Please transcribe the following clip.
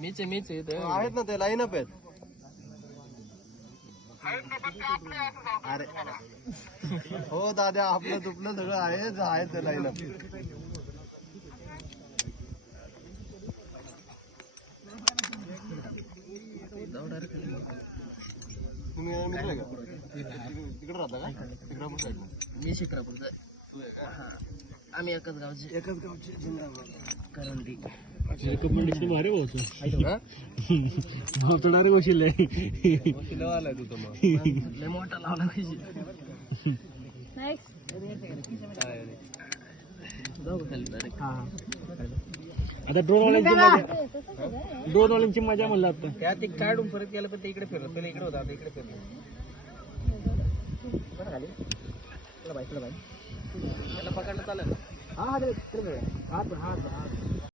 मीच इथे आहेत ना ते लाईन अप आहेत. अरे हो दादा आपलं तुपलं सगळं आहे ते लाईन अप. तुम्ही मित्र का तिकडे राहता का? शिक्रापूर साईडला. मी शिक्रापूरचा. आम्ही एकच गावचे करंडी. रिकमेंडेशन भारी भाऊ तू डायरेक्ट वशील आहे आलाय तू तर मग लय मोठा लावला पाहिजे. जाऊ खाली डायरेक्ट. आता ड्रोनवाल्यांची मजा म्हणलं आता त्यात एक काढून परत गेलं पण ते इकडे फिरलं. पहिले इकडे होता आता इकडे फिरलं. खाली बाई त्याला पकडलं चालेल. हा